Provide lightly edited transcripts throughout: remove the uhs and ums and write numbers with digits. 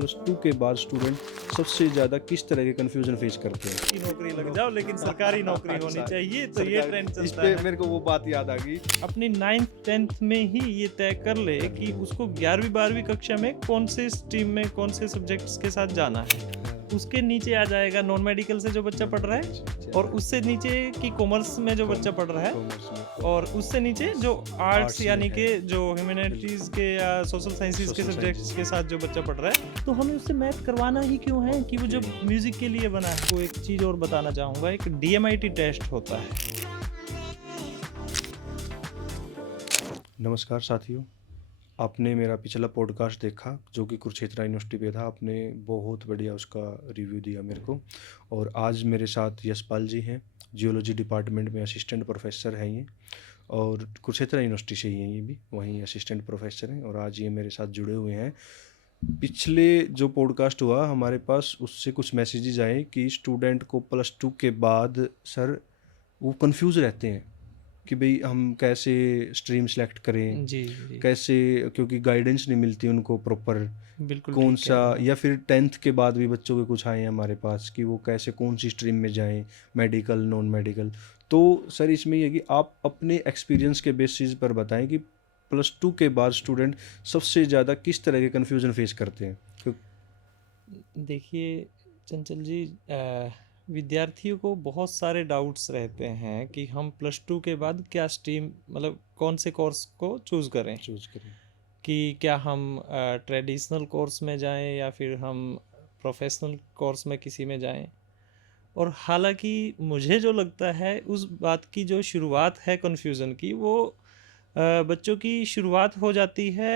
Plus two के बाद student सबसे ज़्यादा किस तरह के कन्फ्यूजन फेस करते हैं। की नौकरी लग जाओ लेकिन सरकारी नौकरी होनी चाहिए, तो ये ट्रेंड इस चलता पे है। मेरे को वो बात याद आ गई। अपनी 9th 10th में ही ये तय कर ले कि उसको 11वीं 12वीं कक्षा में कौन से स्ट्रीम में कौन से सब्जेक्ट्स के साथ जाना है। उसके नीचे आ जाएगा नॉन मेडिकल से जो बच्चा पढ़ रहा है, और उससे नीचे की कॉमर्स में जो बच्चा पढ़ रहा है, और उससे नीचे जो आर्ट्स में यानी है। कि जो ह्यूमैनिटीज के या सोशल साइंसेज के Social सब्जेक्ट्स sciences के साथ जो बच्चा पढ़ रहा है, तो हमें उससे मैथ करवाना ही क्यों है कि वो जब म्यूजिक के लिए बना है। तो एक चीज़ और बताना चाहूँगा, एक DMIT टेस्ट होता है। नमस्कार साथियों, आपने मेरा पिछला पॉडकास्ट देखा जो कि कुरुक्षेत्र यूनिवर्सिटी पे था। आपने बहुत बढ़िया उसका रिव्यू दिया मेरे को। और आज मेरे साथ यशपाल जी हैं, जियोलॉजी डिपार्टमेंट में असिस्टेंट प्रोफेसर हैं ये, और कुरुक्षेत्र यूनिवर्सिटी से ही हैं ये भी, वहीं असिस्टेंट प्रोफेसर हैं। और आज ये मेरे साथ जुड़े हुए हैं। पिछले जो पॉडकास्ट हुआ हमारे पास, उससे कुछ मैसेजेस आए कि स्टूडेंट को प्लस टू के बाद सर वो कंफ्यूज रहते हैं कि भाई हम कैसे स्ट्रीम सेलेक्ट करें, जी कैसे, क्योंकि गाइडेंस नहीं मिलती उनको प्रॉपर। बिल्कुल कौन ठीक कह रहे सा, हैं। या फिर 10th के बाद भी बच्चों के कुछ आए हैं हमारे पास कि वो कैसे कौन सी स्ट्रीम में जाएं, मेडिकल नॉन मेडिकल। तो सर इसमें ये है कि आप अपने एक्सपीरियंस के बेसिस पर बताएं कि प्लस टू के बाद स्टूडेंट सबसे ज़्यादा किस तरह के कन्फ्यूजन फेस करते हैं। देखिए चंचल जी, विद्यार्थियों को बहुत सारे डाउट्स रहते हैं कि हम प्लस टू के बाद क्या स्ट्रीम, मतलब कौन से कोर्स को चूज़ करें, चूज करें। कि क्या हम ट्रेडिशनल कोर्स में जाएं या फिर हम प्रोफेशनल कोर्स में किसी में जाएं। और हालांकि मुझे जो लगता है, उस बात की जो शुरुआत है कन्फ्यूज़न की, वो बच्चों की शुरुआत हो जाती है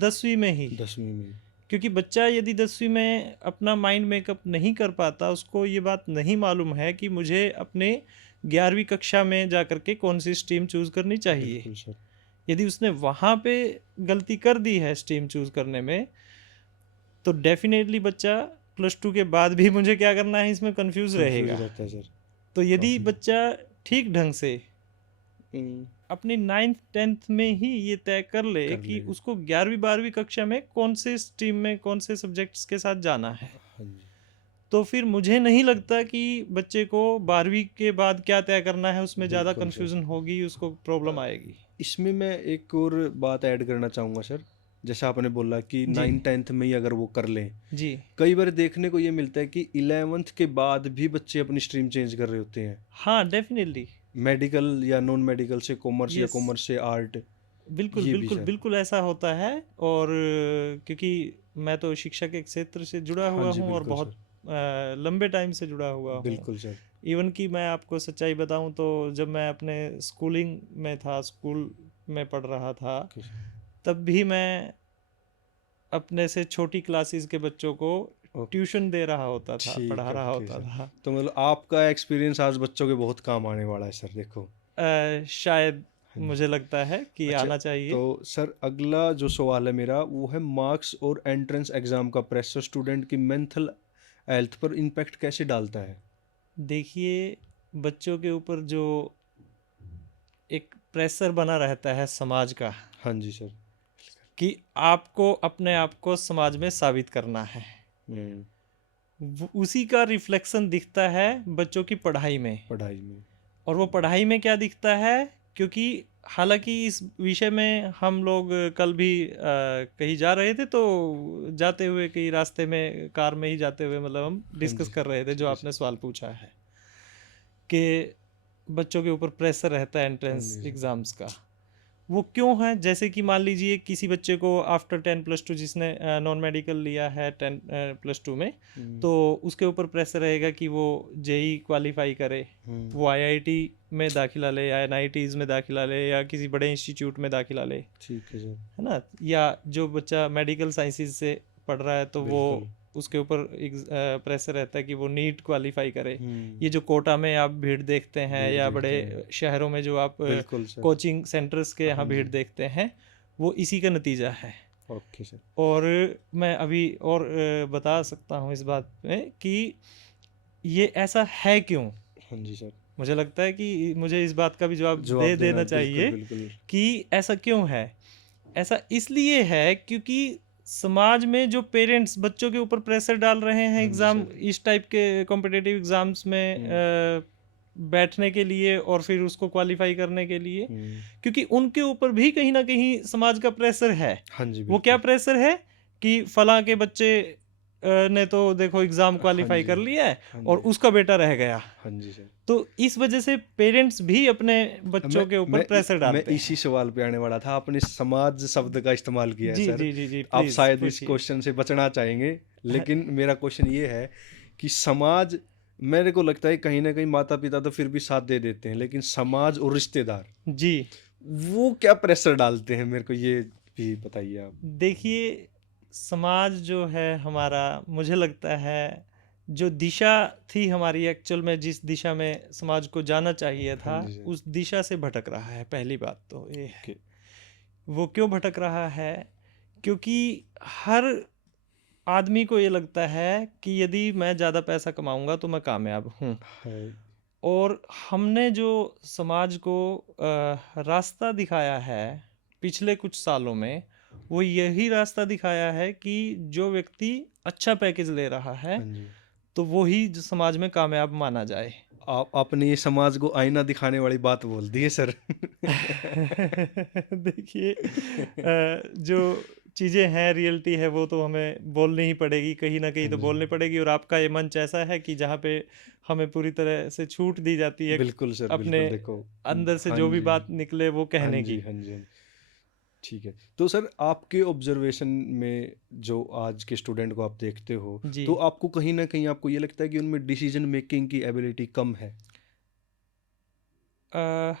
10वीं में ही। 10वीं में। क्योंकि बच्चा यदि 10वीं में अपना माइंड मेकअप नहीं कर पाता, उसको ये बात नहीं मालूम है कि मुझे अपने 11वीं कक्षा में जा कर के कौन सी स्ट्रीम चूज़ करनी चाहिए। बिल्कुल सर। यदि उसने वहाँ पे गलती कर दी है स्ट्रीम चूज़ करने में, तो डेफिनेटली बच्चा प्लस टू के बाद भी मुझे क्या करना है इसमें कंफ्यूज कंफ्यूज रहेगा। रहता है सर। तो यदि काफी। बच्चा ठीक ढंग से अपनी 9th 10th में ही ये तय कर ले कर कि लेगा। उसको 11वीं 12वीं कक्षा में कौन से स्ट्रीम में कौन से सब्जेक्ट्स के साथ जाना है, हाँ जी। तो फिर मुझे नहीं लगता कि बच्चे को 12वीं के बाद क्या तय करना है उसमें ज़्यादा बिल्कुल सर। कन्फ्यूज़न होगी, उसको प्रॉब्लम आएगी। इसमें मैं एक और बात ऐड करना चाहूँगा सर। जैसा आपने बोला कि जी 9th 10th में ही अगर वो कर लें, जी कई बार देखने को ये मिलता है कि 11th के बाद भी बच्चे अपनी स्ट्रीम चेंज कर रहे होते हैं, हाँ, डेफिनेटली। मेडिकल या नॉन मेडिकल से कॉमर्स या यस, कॉमर्स से आर्ट। बिल्कुल ये भी बिल्कुल सर। बिल्कुल ऐसा होता है। और क्योंकि मैं तो शिक्षा के क्षेत्र से जुड़ा हाँ हुआ जी हूँ और बिल्कुल बहुत सर। लंबे टाइम से जुड़ा हुआ हूँ। बिल्कुल सर। इवन कि मैं आपको सच्चाई बताऊं तो जब मैं अपने स्कूलिंग में था, स्कूल में पढ़ रहा था, ओके सर। तब भी मैं अपने से छोटी क्लासेस के बच्चों को ओके, ट्यूशन दे रहा होता था, ठीक पढ़ा है, रहा ओके होता सर। था। तो मतलब आपका एक्सपीरियंस आज बच्चों के बहुत काम आने वाला है सर, देखो। शायद हाँ जी। मुझे लगता है कि अच्छा, आना तो चाहिए। सर अगला जो सवाल है मेरा वो है, मार्क्स और एंट्रेंस एग्जाम का प्रेशर स्टूडेंट की मेंटल हेल्थ पर इम्पैक्ट कैसे डालता है। देखिए, बच्चों के ऊपर जो एक प्रेशर बना रहता है समाज का, हाँ जी सर। कि आपको अपने आप को समाज में साबित करना है, हम्म। उसी का रिफ्लेक्शन दिखता है बच्चों की पढ़ाई में। पढ़ाई में। और वो पढ़ाई में क्या दिखता है, क्योंकि हालांकि इस विषय में हम लोग कल भी कहीं जा रहे थे, तो जाते हुए कहीं रास्ते में कार में ही जाते हुए, मतलब हम हाँ डिस्कस जी। कर रहे थे, ठीक जो है आपने सर। सवाल पूछा है कि बच्चों के ऊपर प्रेशर रहता है हाँ एंट्रेंस जी सर। एग्ज़ाम्स का। वो क्यों है? जैसे कि मान लीजिए किसी बच्चे को आफ्टर 10+2, जिसने नॉन मेडिकल लिया है 10+2 में, हम्म। तो उसके ऊपर प्रेशर रहेगा कि वो जेई क्वालिफाई करे, हम्म। वो आईआईटी में दाखिला ले या एनआईटीज़ में दाखिला ले या किसी बड़े इंस्टीट्यूट में दाखिला ले, ठीक है सर। है ना। या जो बच्चा मेडिकल साइंसेज से पढ़ रहा है, तो वो बिल्कुल। उसके ऊपर प्रेशर रहता है कि वो नीट क्वालिफाई करे। हम्म। ये जो कोटा में आप भीड़ देखते हैं, भीड़ या देखते हैं। बड़े शहरों में जो आप बिल्कुल सर। कोचिंग सेंटर्स के यहाँ हाँ भीड़ जी। देखते हैं, वो इसी का नतीजा है। Okay sir. और मैं अभी और बता सकता हूँ इस बात में कि ये ऐसा है क्यों। हाँ जी सर। मुझे लगता है कि मुझे इस बात का भी जवाब जवाब दे देना देना बिल्कुल चाहिए बिल्कुल। कि ऐसा क्यों है। ऐसा इसलिए है क्योंकि समाज में जो पेरेंट्स बच्चों के ऊपर प्रेशर डाल रहे हैं हाँ जी एग्ज़ाम सर। इस टाइप के कॉम्पिटिटिव एग्ज़ाम्स में बैठने के लिए और फिर उसको क्वालिफ़ाई करने के लिए, हुँ। क्योंकि उनके ऊपर भी कहीं न कहीं समाज का प्रेशर है। हाँ जी, वो क्या बिल्कुल। प्रेशर है कि फलाँ के बच्चे ने तो देखो एग्ज़ाम हाँ क्वालिफ़ाई जी, कर लिया है हाँ और जी, उसका बेटा रह गया। हाँ जी सर। तो इस वजह से पेरेंट्स भी अपने मैं बच्चों के ऊपर मैं इ प्रेशर मैं डालते इसी हैं। सवाल पे आने वाला था। आपने समाज शब्द का इस्तेमाल किया है जी, सर। जी, जी, जी, आप प्लीज़ शायद इस पूछिए। क्वेश्चन से बचना चाहेंगे, लेकिन मेरा क्वेश्चन ये है कि समाज, मेरे को लगता है कहीं न कहीं माता-पिता तो फिर भी साथ दे देते हैं, लेकिन समाज और रिश्तेदार, जी। वो क्या प्रेशर डालते हैं? मेरे को ये भी बताइए आप। देखिए, समाज जो है हमारा, मुझे लगता है, जो दिशा थी हमारी एक्चुअल में, जिस दिशा में समाज को जाना चाहिए हाँ था, जी सर। उस दिशा से भटक रहा है, पहली बात तो ये है। ओके। वो क्यों भटक रहा है? क्योंकि हर आदमी को ये लगता है कि यदि मैं ज़्यादा पैसा कमाऊँगा तो मैं कामयाब हूँ। है। और हमने जो समाज को रास्ता दिखाया है पिछले कुछ सालों में, वो यही रास्ता दिखाया है कि जो व्यक्ति अच्छा पैकेज ले रहा है हाँ जी। तो वो ही जो समाज में कामयाब माना जाए। आप आपने ये समाज को आईना दिखाने वाली बात बोल दी है सर। देखिए, जो चीज़ें हैं, रियलिटी है, वो तो हमें बोलनी ही पड़ेगी, कहीं ना कहीं हाँ तो जी। बोलनी पड़ेगी। और आपका ये मंच ऐसा है कि जहाँ पे हमें पूरी तरह से छूट दी जाती है बिल्कुल सर, अपने बिल्कुल देखो। अंदर से हाँ जो भी जी, बात निकले वो हाँ कहने जी, की। हाँ जी, हाँ जी। ठीक है। तो सर आपके ऑब्ज़र्वेशन में जो आज के स्टूडेंट को आप देखते हो, जी। तो आपको कहीं न कहीं आपको ये लगता है कि उनमें डिसीज़न मेकिंग की एबिलिटी कम है? अ,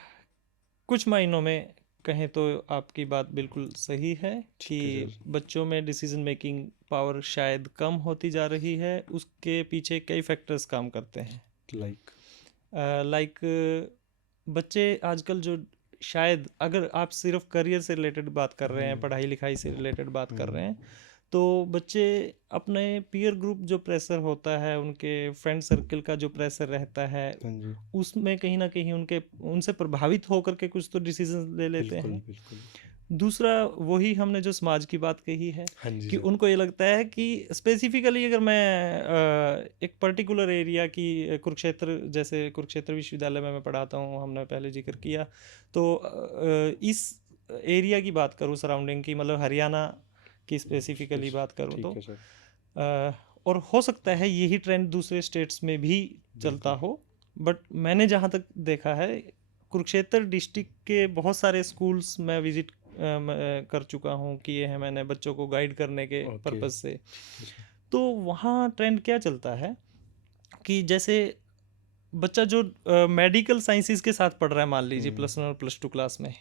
कुछ मायनों में कहें तो आपकी बात बिल्कुल सही है कि ठीक है सर। बच्चों में डिसीजन मेकिंग पावर शायद कम होती जा रही है। उसके पीछे कई फैक्टर्स काम करते हैं। लाइक। लाइक, बच्चे आजकल जो, शायद अगर आप सिर्फ करियर से रिलेटेड बात कर रहे हैं, हुँ, पढ़ाई लिखाई से रिलेटेड बात कर रहे हुँ। हैं, तो बच्चे अपने पीयर ग्रुप जो प्रेशर होता है, उनके फ्रेंड सर्कल का जो प्रेशर रहता है, हाँ जी। उसमें कहीं ना कहीं उनके उनसे प्रभावित होकर के कुछ तो डिसीजन ले लेते बिल्कुल, हैं। बिल्कुल। दूसरा, वही हमने जो समाज की बात कही है हाँ जी कि सर। उनको ये लगता है कि स्पेसिफिकली अगर मैं एक पर्टिकुलर एरिया की, कुरुक्षेत्र, जैसे कुरुक्षेत्र विश्वविद्यालय में मैं पढ़ाता हूँ, हमने पहले जिक्र किया, तो इस एरिया की बात करूँ, सराउंडिंग की, मतलब हरियाणा की स्पेसिफिकली यस, बात करूँ तो ठीक है सर। अ, और हो सकता है यही ट्रेंड दूसरे स्टेट्स में भी चलता बिल्कुल। हो, बट मैंने जहाँ तक देखा है, कुरुक्षेत्र डिस्ट्रिक्ट के बहुत सारे स्कूल्स मैं विजिट कर चुका हूँ, किए हैं मैंने, बच्चों को गाइड करने के ओके, पर्पज़ से। ठीक है सर। तो वहाँ ट्रेंड क्या चलता है कि जैसे बच्चा जो मेडिकल साइंसेस के साथ पढ़ रहा है, मान लीजिए हुँ। +1 और +2 क्लास में,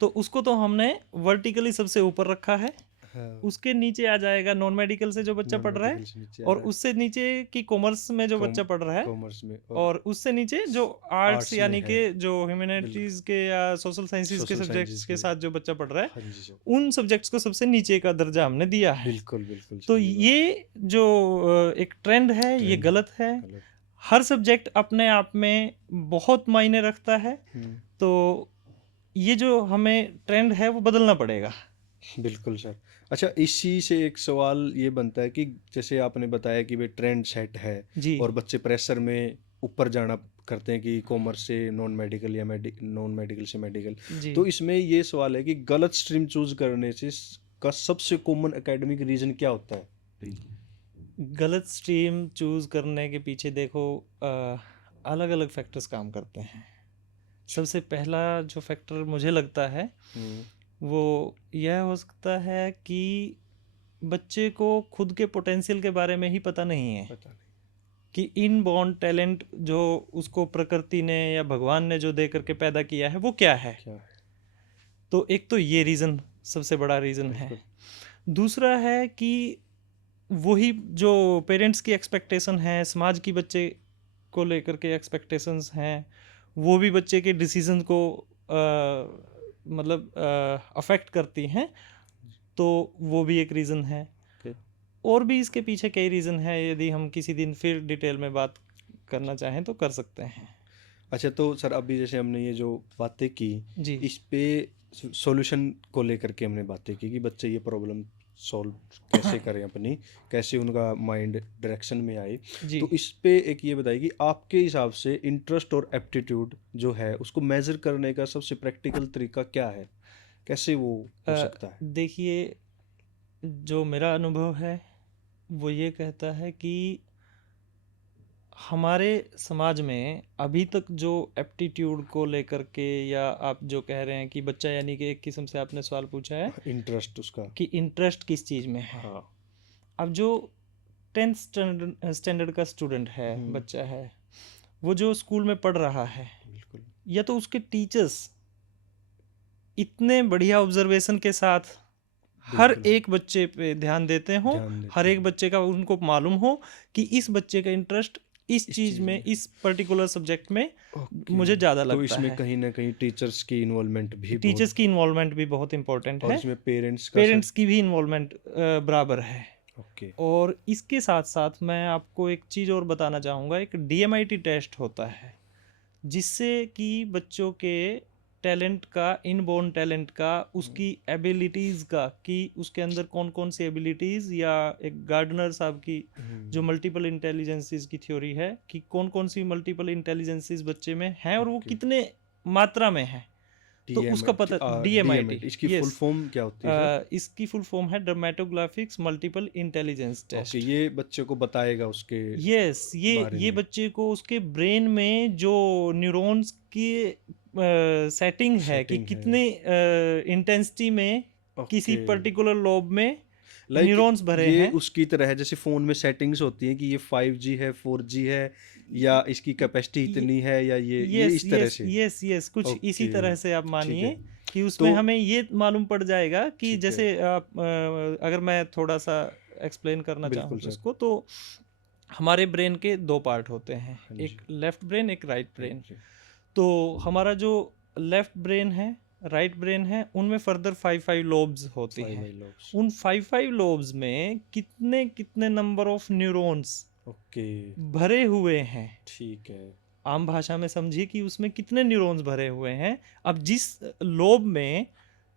तो उसको तो हमने वर्टिकली सबसे ऊपर रखा है। हाँ, उसके नीचे आ जाएगा नॉन मेडिकल से जो बच्चा नॉन पढ़ रहा है, मेडिकल से नीचे आ और रहा है। उससे नीचे की कॉमर्स में जो कॉम बच्चा पढ़ रहा है, कॉमर्स में और और उससे नीचे जो आर्ट्स आर्ट्स में यानी है। कि जो बिल्कुल, ह्यूमैनिटीज़ के या सोशल साइंसेस के सोशल सब्जेक्ट्स साइंसेज़ के के। साथ जो बच्चा पढ़ रहा है, हाँ जी सर। उन सब्जेक्ट्स को सबसे नीचे का दर्जा हमने दिया है। बिल्कुल, बिल्कुल तो सर, ये बात ये जो एक ट्रेंड है, ये ट्रेंड है, गलत है। गलत। हर सब्जेक्ट अपने आप में बहुत मायने रखता है। हुँ, तो ये जो हमें ट्रेंड है वो बदलना पड़ेगा। बिल्कुल सर। अच्छा, इसी से एक सवाल ये बनता है कि जैसे आपने बताया कि भई ट्रेंड सेट है जी, और बच्चे प्रेशर में ऊपर जाना करते हैं कि कॉमर्स से नॉन मेडिकल या नॉन मेडिकल से मेडिकल। जी। तो इसमें ये सवाल है कि गलत स्ट्रीम चूज़ करने से का सबसे कॉमन एकेडमिक रीज़न क्या होता है? गलत स्ट्रीम चूज़ करने के पीछे देखो, अलग-अलग फैक्टर्स काम करते हैं। सबसे पहला जो फैक्टर मुझे लगता है, हुँ, वो यह हो सकता है कि बच्चे को खुद के पोटेंशियल के बारे में ही पता नहीं है पता नहीं। कि इनबॉर्न टैलेंट जो उसको प्रकृति ने या भगवान ने जो दे करके पैदा किया है वो क्या है। क्या है? तो एक तो ये रीज़न सबसे बड़ा रीज़न है। बिल्कुल। दूसरा है कि वही जो पेरेंट्स की एक्सपेक्टेशन है, समाज की बच्चे को लेकर के एक्सपेक्टेशंस हैं, वो भी बच्चे के डिसीजन को मतलब अफेक्ट करती हैं। तो वो भी एक रीज़न है। ओके। और भी इसके पीछे कई रीज़न है, यदि हम किसी दिन फिर डिटेल में बात करना चाहें तो कर सकते हैं। अच्छा, तो सर अभी जैसे हमने ये जो बातें की, जी, इस पे सॉल्यूशन को लेकर के हमने बातें की कि बच्चे ये प्रॉब्लम सॉल्व कैसे करें अपनी, कैसे उनका माइंड डायरेक्शन में आए। जी। तो इस पे एक ये बताइए कि आपके हिसाब से इंटरेस्ट और एप्टीट्यूड जो है उसको मेज़र करने का सबसे प्रैक्टिकल तरीका क्या है? कैसे वो हो सकता है? देखिए, जो मेरा अनुभव है वो ये कहता है कि हमारे समाज में अभी तक जो एप्टीट्यूड को लेकर के, या आप जो कह रहे हैं कि बच्चा, यानी कि एक किस्म से आपने सवाल पूछा है इंटरेस्ट उसका। कि इंटरेस्ट किस चीज़ में है। हाँ। अब जो 10th स्टैंडर्ड का स्टूडेंट है, हुँ, बच्चा है, वो जो स्कूल में पढ़ रहा है, बिल्कुल। या तो उसके टीचर्स इतने बढ़िया ऑब्जर्वेशन के साथ हर बिल्कुल, एक बच्चे पे ध्यान देते हों, ध्यान हर देते एक हैं बच्चे का उनको मालूम हो कि इस बच्चे का इंटरेस्ट इस इस चीज़ चीज़ में, में। इस पर्टिकुलर सब्जेक्ट में ओके। मुझे ज़्यादा तो लगता इसमें है। कहीं न कहीं टीचर्स की इन्वॉल्वमेंट भी बहुत, टीचर्स की इन्वॉल्वमेंट भी बहुत इम्पोर्टेंट और है, इसमें पेरेंट्स का सर। पेरेंट्स की भी इन्वॉल्वमेंट बराबर है। ओके। और इसके साथ-साथ मैं आपको एक चीज़ और बताना चाहूँगा, एक डीएमआईटी टेस्ट होता है, जिससे कि बच्चों के टैलेंट का, इनबॉर्न टैलेंट का, उसकी एबिलिटीज़ का, कि उसके अंदर कौन-कौन सी एबिलिटीज़, या एक गार्डनर साहब की जो हुँ, मल्टीपल इंटेलिजेंसेस की थ्योरी है, कि कौन-कौन सी मल्टीपल इंटेलिजेंसेस बच्चे में हैं और वो ओके। कितने मात्रा में है। तो उसका पता, डीएमआईटी, डीएमएट इसकी फुल यस। फॉर्म क्या होती है सर? इसकी फुल फॉर्म है ड्रामेटोग्राफिक्स मल्टीपल इंटेलिजेंस ओके, टेस्ट। ये बच्चे को बताएगा उसके यस, ये बारे ये में, बच्चे को उसके ब्रेन में जो न्यूरॉन्स की सेटिंग है, कि सेटिंग है। कितने इंटेंसिटी में किसी ओके। पर्टिकुलर लोब में लाइक न्यूरॉन्स भरे ये हैं। उसकी तरह है जैसे फ़ोन में सेटिंग्स होती हैं कि ये 5G है, 4G है, या इसकी कैपेसिटी इतनी है, या ये यस इस तरह यस से? यस यस, कुछ इसी ओके, तरह से आप ठीक मानिए है। कि उसमें तो हमें ये मालूम पड़ जाएगा कि ठीक है, जैसे आप, अगर मैं थोड़ा सा एक्सप्लेन करना बिल्कुल चाहूँ सर। उसको, तो हमारे ब्रेन के दो पार्ट होते हैं, हाँ एक जी, लेफ्ट ब्रेन, एक राइट राइट ब्रेन। जी। तो हमारा जो लेफ्ट ब्रेन है, राइट ब्रेन है, उनमें फर्दर 5 लोब्स होती 5 हैं। आई लव्स। उन 5 लोब्स में कितने कितने नंबर ऑफ न्यूरॉन्स ओके, भरे हुए हैं, ठीक है, आम भाषा में समझिए कि उसमें कितने न्यूरॉन्स भरे हुए हैं। अब जिस लोब में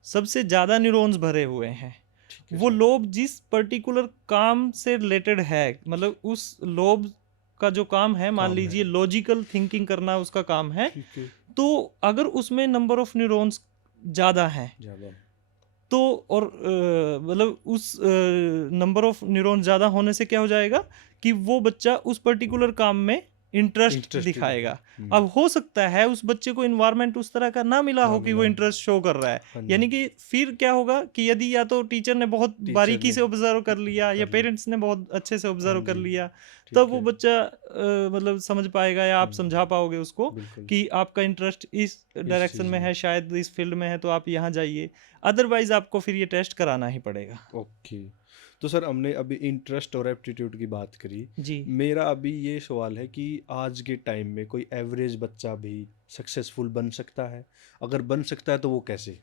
सबसे ज़्यादा न्यूरॉन्स भरे हुए हैं, ठीक है वो सर। लोब जिस पर्टिकुलर काम से रिलेटेड है, मतलब उस लोब का जो काम है, मान काम है, लीजिए लॉजिकल थिंकिंग करना उसका काम है, ठीक है, तो अगर उसमें नंबर ऑफ न्यूरॉन्स ज़्यादा हैं, ज़्यादा तो और मतलब उस नंबर ऑफ न्यूरॉन ज़्यादा होने से क्या हो जाएगा कि वो बच्चा उस पर्टिकुलर काम में इंटरेस्ट इंटरेस्टेड है। दिखाएगा। अब हो सकता है उस बच्चे को इन्वायरमेंट उस तरह का ना मिला ना हो कि मिला वो हो। इंटरेस्ट शो कर रहा है। हाँ जी, यानी कि फिर क्या होगा कि यदि या तो टीचर ने बहुत टीचर बारीकी ने से ऑब्जर्व कर लिया, या कर लिया। पेरेंट्स ने बहुत अच्छे से हाँ ऑब्जर्व कर जी, लिया, तब ठीक वो है। बच्चा मतलब समझ पाएगा, या आप हुँ, समझा पाओगे उसको बिल्कुल, कि आपका इंटरेस्ट इस इस डायरेक्शन चीज़ में में। है, शायद इस फील्ड में है, तो आप यहाँ जाइए। अदरवाइज आपको फिर ये टेस्ट कराना ही पड़ेगा। ओके। तो सर हमने अभी इंटरेस्ट और एप्टीट्यूड की बात करी। जी। मेरा अभी ये सवाल है कि आज के टाइम में कोई एवरेज बच्चा भी सक्सेसफुल बन सकता है? अगर बन सकता है तो वो कैसे?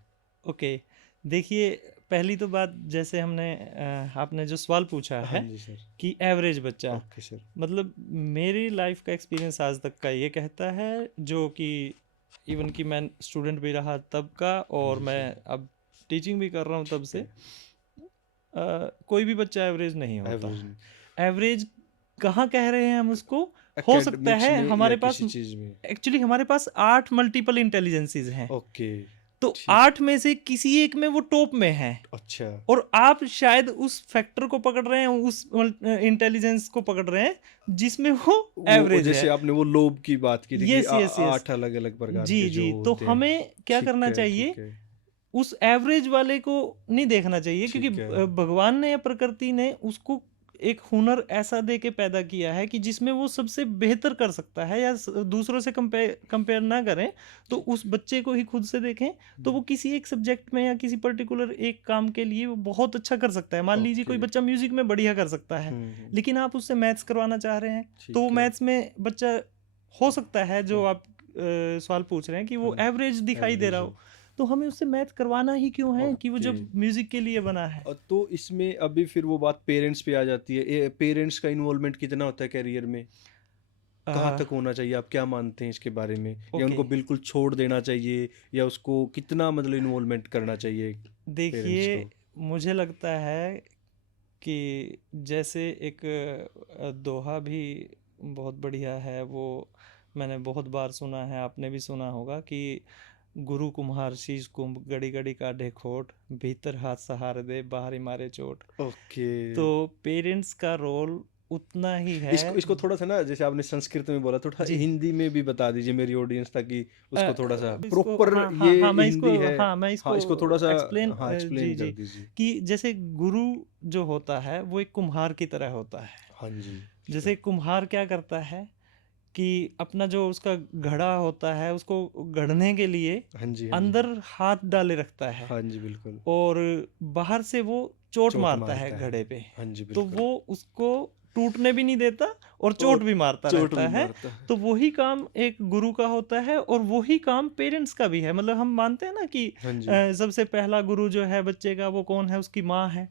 ओके, देखिए, पहली तो बात, जैसे हमने आपने जो सवाल पूछा हाँ है जी सर। कि एवरेज बच्चा, ओके सर। मतलब मेरी लाइफ का एक्सपीरियंस आज तक का ये कहता है, जो कि इवन कि मैं स्टूडेंट भी रहा तब का, हाँ और जी मैं सर। अब टीचिंग भी कर रहा हूँ तब ठीक से, है। कोई भी बच्चा एवरेज नहीं होता। एवरेज नहीं। एवरेज कहाँ कह रहे हैं हम उसको? हो सकता एकेडमिक्स है में या हमारे पास, किसी चीज़ में? एक्चुअली हमारे पास 8 मल्टीपल इंटेलिजेंसेस हैं, ओके, तो ठीक। 8 में से किसी एक में वो टॉप में है, अच्छा, और आप शायद उस फैक्टर को पकड़ रहे हैं, उस इंटेलिजेंस को पकड़ रहे हैं जिसमें वो वो एवरेज जैसे है। आपने वो लोब की बात की थी कि यस यस यस। 8 अलग-अलग प्रकार जी के जो जी, तो होते हैं। हमें क्या ठीक करना है, चाहिए, ठीक है, उस एवरेज वाले को नहीं देखना चाहिए, क्योंकि ठीक है। भगवान ने या प्रकृति ने उसको एक हुनर ऐसा दे के पैदा किया है कि जिसमें वो सबसे बेहतर कर सकता है, या दूसरों से कंपेयर ना करें, तो उस बच्चे को ही खुद से देखें, तो हुँ, वो किसी एक सब्जेक्ट में या किसी पर्टिकुलर एक काम के लिए वो बहुत अच्छा कर सकता है। मान लीजिए ओके। कोई बच्चा म्यूजिक में बढ़िया कर सकता है, हुँ, हुँ, लेकिन आप उससे मैथ्स करवाना चाह रहे हैं, तो वो ठीक है। मैथ्स में बच्चा हो सकता है, जो ओ आप सवाल पूछ रहे हैं, कि हाँ वो जी, एवरेज दिखाई दे रहा एवरेज हो, हो। तो हमें उससे मैथ करवाना ही क्यों है, कि वो ओके। जब म्यूजिक के लिए बना है। तो इसमें अभी फिर वो बात पेरेंट्स पे आ जाती है। पेरेंट्स का इन्वॉल्वमेंट कितना होता है करियर में? कहाँ तक होना चाहिए? आप क्या मानते हैं इसके बारे में? या ओके, उनको बिल्कुल छोड़ देना चाहिए, या उसको कितना मतलब इन्वॉल्वमेंट करना चाहिए पेरेंट्स देखिए, को? मुझे लगता है कि जैसे एक दोहा भी बहुत बढ़िया है, वो मैंने बहुत बार सुना है, आपने भी सुना होगा कि गुरु कुम्हार शीश कुंभ गड़ी गड़ी काढ़े खोट, भीतर हाथ सहारे दे बाहरी मारे चोट। ओके। तो पेरेंट्स का रोल उतना ही है। इसको इसको थोड़ा-सा ना, जैसे आपने संस्कृत में बोला, थोड़ा जी। हिंदी में भी बता दीजिए मेरी ऑडियंस, ताकि उसको थोड़ा-सा इसको प्रॉपर, हाँ हाँ ये हाँ मैं इसको हिंदी है। हाँ मैं हाँ, इसको इसको थोड़ा-सा, एक्सप्लेन हाँ, जी एक्सप्लेन कर जी दीजिए। कि जैसे गुरु जो होता है वो एक कुम्हार की तरह होता है। हाँ जी, जैसे अच्छा। कुम्हार क्या करता है कि अपना जो उसका घड़ा होता है उसको गढ़ने के लिए हाँ जी, हाँ जी। अंदर हाथ डाले रखता है, हाँ जी, बिल्कुल। और बाहर से वो चोट चोट मारता है मारता है। घड़े पे। हाँ जी, तो बिल्कुल। वो उसको टूटने भी नहीं देता और चोट और भी मारता चोट रहता भी है। मारता है। तो वही काम एक गुरु का होता है और वही काम पेरेंट्स का भी है। मतलब हम मानते हैं ना कि हाँ जी। सबसे पहला गुरु जो है बच्चे का वो कौन है, उसकी माँ है।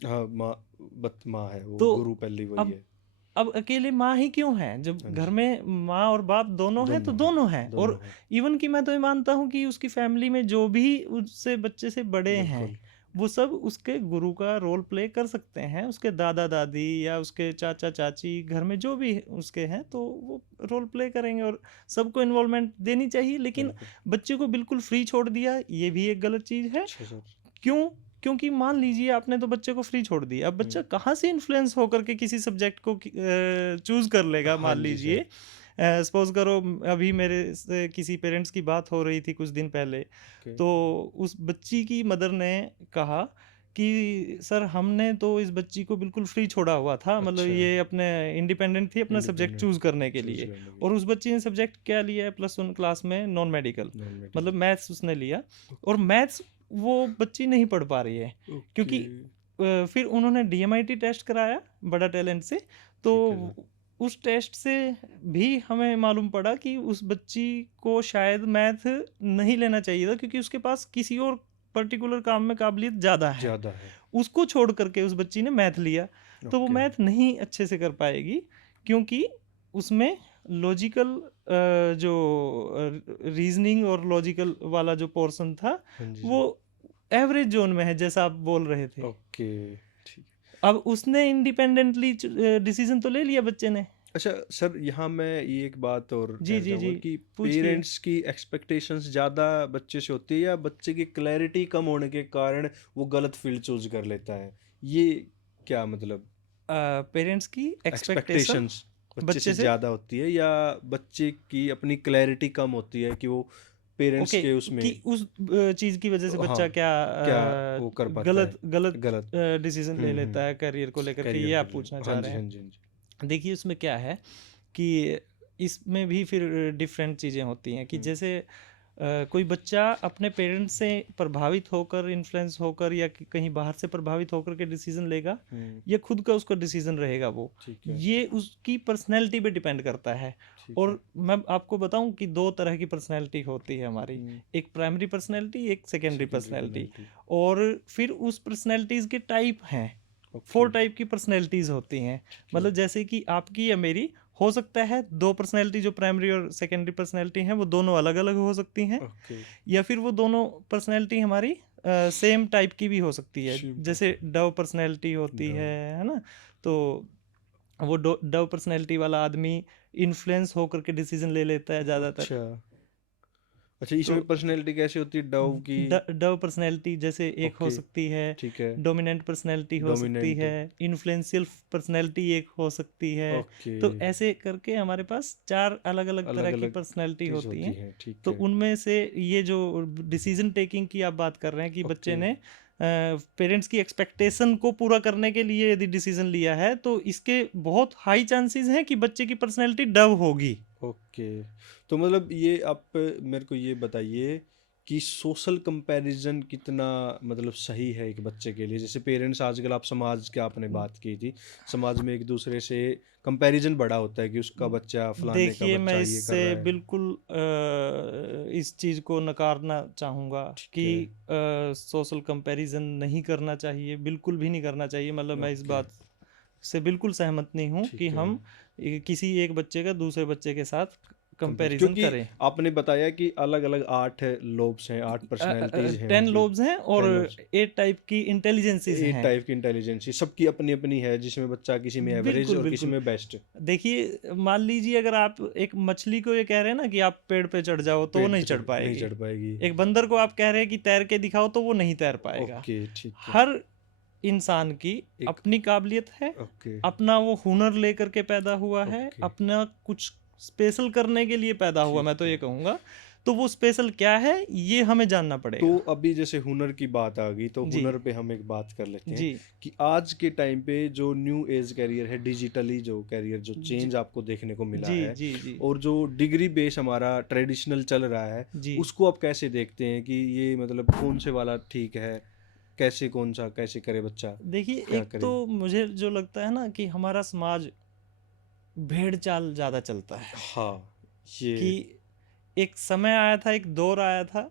हाँ, माँ है, वो तो गुरु पहली वही अब है। अब अकेले माँ ही क्यों है, जब हाँ घर जी, में माँ और बाप दोनों हैं तो दोनों हैं, दोनों हैं। दोनों और हैं। इवन कि मैं तो ये मानता हूँ कि उसकी फैमिली में जो भी उससे बच्चे से बड़े हैं बिल्कुल, वो सब उसके गुरु का रोल प्ले कर सकते हैं। उसके दादा दादी या उसके चाचा चाची घर में जो भी उसके हैं तो वो रोल प्ले करेंगे, और सबको इन्वॉल्वमेंट देनी चाहिए। लेकिन बिल्कुल। बच्चे को बिल्कुल फ्री छोड़ दिया, ये भी एक गलत चीज़ है। अच्छा सर। क्यों? क्योंकि मान लीजिए आपने तो बच्चे को फ्री छोड़ दिया, अब हुँ। बच्चा कहाँ से इन्फ्लुएंस होकर के किसी सब्जेक्ट को चूज कर लेगा। हाँ मान जी लीजिए सर। सपोज करो, अभी मेरे से किसी पेरेंट्स की बात हो रही थी कुछ दिन पहले। ओके, तो उस बच्ची की मदर ने कहा कि सर हमने तो इस बच्ची को बिल्कुल फ्री छोड़ा हुआ था, मतलब अच्छा, ये अपने इंडिपेंडेंट थी अपना सब्जेक्ट इंडिपेंडेंट चूज करने के चूज़ लिए। करने के और लिए, उस बच्ची ने सब्जेक्ट क्या लिया है +1 क्लास में, नॉन मेडिकल, नॉन मतलब मेडिकल। मैथ्स उसने लिया। और ओके, मैथ्स वो बच्ची नहीं पढ़ पा रही है, ओके, क्योंकि फिर उन्होंने डीएमआईटी टेस्ट कराया बड़ा टैलेंट से। तो ठीक है सर। उस टेस्ट से भी हमें मालूम पड़ा कि उस बच्ची को शायद मैथ नहीं लेना चाहिए था, क्योंकि उसके पास किसी और पर्टिकुलर काम में काबिलियत ज़्यादा है। ज़्यादा है। उसको छोड़ करके उस बच्ची ने मैथ लिया। तो वो ओके, मैथ नहीं अच्छे से कर पाएगी, क्योंकि उसमें लॉजिकल जो रीजनिंग और लॉजिकल वाला जो पोर्शन था हाँ जी वो सर। एवरेज जोन में है, जैसा आप बोल रहे थे। ओके, ठीक है। अब उसने इंडिपेंडेंटली डिसीजन तो ले लिया बच्चे ने। अच्छा सर, यहाँ मैं ये एक बात और जी कहना जी जी, चाहूँगा कि पूछिए। पेरेंट्स की एक्सपेक्टेशंस ज़्यादा बच्चे से होती है, या बच्चे की क्लैरिटी कम होने के कारण वो गलत फील्ड चूज़ कर लेता है? ये क्या मतलब, पेरेंट्स की एक्सपेक्टेशन एक्सपेक्टेशंस बच्चे से बच्चे से। ज़्यादा होती है, या बच्चे की अपनी क्लैरिटी कम होती है कि वो पेरेंट्स ओके, के उसमें, कि उस चीज़ की वजह से हाँ, बच्चा क्या क्या वो कर पाता है गलत गलत गलत? डिसीजन ले लेता है करियर को लेकर के, करियर ये को आप ले, पूछना हाँ चाह रहे जी, हाँ जी, हैं। हाँ जी। देखिए उसमें क्या है कि इसमें भी फिर डिफरेंट चीज़ें होती हैं कि हुँ, जैसे कोई बच्चा अपने पेरेंट्स से प्रभावित होकर, इन्फ्लुएंस होकर, या कहीं बाहर से प्रभावित होकर के डिसीजन लेगा, हुँ, या खुद का उसका डिसीजन रहेगा वो, ठीक है, ये उसकी पर्सनैलिटी पे डिपेंड करता है। ठीक है। और मैं आपको बताऊं कि दो तरह की पर्सनैलिटी होती है हमारी, हुँ, एक प्राइमरी पर्सनैलिटी, एक सेकेंडरी सेकेंडरी पर्सनैलिटी। पेनल्टी, और फिर उस पर्सनैलिटीज़ के टाइप हैं, ओके, 4 टाइप की पर्सनैलिटीज़ होती हैं। ठीक है, मतलब जैसे कि आपकी या मेरी हो सकता है दो पर्सनैलिटी, जो प्राइमरी और सेकेंडरी पर्सनैलिटी हैं वो दोनों अलग अलग हो सकती हैं, ओके, या फिर वो दोनों पर्सनैलिटी हमारी सेम टाइप की भी हो सकती है। शिम जैसे डव पर्सनैलिटी होती डव, है ना। तो वो डव पर्सनैलिटी वाला आदमी इन्फ्लुएंस होकर के डिसीजन ले लेता है ज़्यादातर। अच्छा, अच्छा, तो इसमें पर्सनैलिटी कैसी होती है डव की? डव पर्सनैलिटी जैसे एक हो ओके, सकती है, ठीक है, डोमिनेंट पर्सनैलिटी हो सकती डोमिनेंट, है, इन्फ्लुएंशियल पर्सनैलिटी एक हो सकती है। ओके, तो ऐसे करके हमारे पास 4 अलग अलग तरह की अलग-अलग पर्सनैलिटी चीज़ होती होती हैं। हैं, ठीक तो है, उनमें से ये जो डिसीजन टेकिंग की आप बात कर रहे हैं कि बच्चे ओके, ने पेरेंट्स की एक्सपेक्टेशन को पूरा करने के लिए यदि डिसीजन लिया है, तो इसके बहुत हाई चांसेस हैं कि बच्चे की पर्सनैलिटी डव होगी। ओके। तो मतलब ये आप मेरे को ये बताइए कि सोशल कंपैरिजन कितना मतलब सही है एक बच्चे के लिए? जैसे पेरेंट्स आजकल, आप समाज की आपने बात की थी, समाज में एक दूसरे से कंपैरिजन बड़ा होता है कि उसका बच्चा, फलाने का देखिए मैं बच्चा ये कर इससे रहा है। बिल्कुल इस चीज़ को नकारना चाहूँगा ठीक कि है, सोशल कंपैरिजन नहीं करना चाहिए, बिल्कुल भी नहीं करना चाहिए। मतलब मैं इस ओके, बात से बिल्कुल सहमत नहीं हूँ कि ठीक है, हम किसी एक बच्चे का दूसरे बच्चे के साथ कंपेयर कंपैरिजन क्योंकि करें। आपने बताया कि अलग-अलग 8 लोब्स हैं, 8 पर्सनैलिटीज़ हैं 10 उनकी, लोब्स हैं और 10 लोब्स। 8 टाइप की इंटेलिजेंसीज 8 हैं। टाइप की इंटेलिजेंसी सबकी अपनी-अपनी है, जिसमें बच्चा किसी में एवरेज बिल्कुल, और किसी बिल्कुल। में बेस्ट। देखिए, मान लीजिए अगर आप एक मछली को ये कह रहे हैं ना कि आप पेड़ पे चढ़ जाओ, तो वो पेड़ नहीं पे चढ़ नहीं पाएगी। चढ़ पाएगी। एक बंदर को आप कह रहे हैं कि तैर के दिखाओ, तो वो नहीं तैर पाएगा। ओके, ठीक है। हर इंसान की एक अपनी काबिलियत है, ओके, अपना वो हुनर लेकर के पैदा हुआ है, ओके, अपना कुछ स्पेशल करने के लिए पैदा हुआ, मैं ठीक तो ये है। कहूँगा। तो वो स्पेशल क्या है, ये हमें जानना तो पड़ेगा। अभी जैसे हुनर की बात आ गई, तो जी, हुनर पे हम एक बात कर लेते हैं जी, कि आज के टाइम पे जो न्यू एज कैरियर है, डिजिटली जो कैरियर जो जी, चेंज आपको देखने को मिला जी, है, जी, जी, और जो डिग्री बेस हमारा ट्रेडिशनल चल रहा है, जी। उसको आप कैसे देखते हैं कि ये मतलब कौन से वाला ठीक है? कैसे कौन-सा कैसे करे बच्चा? देखिए, क्या एक करे? तो मुझे जो लगता है ना कि हमारा समाज भेड़-चाल ज़्यादा चलता है। हाँ, कि ये एक समय आया था, एक दौर आया था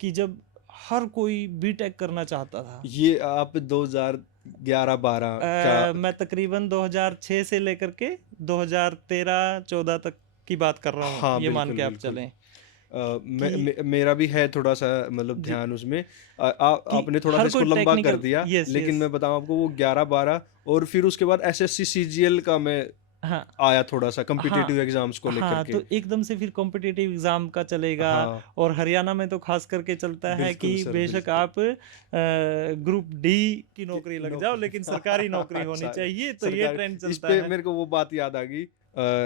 कि जब हर कोई बीटेक करना चाहता था। ये आप 2011-12 क्या? मैं तकरीबन 2006 से लेकर के 2013-14 तक की बात कर रहा हूँ, हाँ, ये मान बिल्कुल, के आप बिल्कुल। चलें मैं कि मेरा भी है थोड़ा-सा मतलब जी, ध्यान उसमें। कि आपने थोड़ा-सा हर इसको कोई लंबा कर टेक्निकल दिया, यस, लेकिन यस। मैं बताऊँ आपको वो 11-12 और फिर उसके बाद एसएससी सीजीएल का मैं हाँ, आया थोड़ा-सा हाँ, कॉम्पिटिटिव एग्ज़ाम्स को लेकर हाँ, के। तो एकदम से फिर कॉम्पिटिटिव एग्ज़ाम का चलेगा हाँ, और हरियाणा में तो ख़ास करके चलता है कि बिल्कुल सर, बेशक बिल्कुल। आप ग्रुप डी की कि नौकरी लग जाओ, नौकरी लेकिन सरकारी नौकरी होनी अच्छा, चाहिए, तो ये सरकारी ट्रेंड इस चलता पे है। मेरे को वो बात याद आ गई,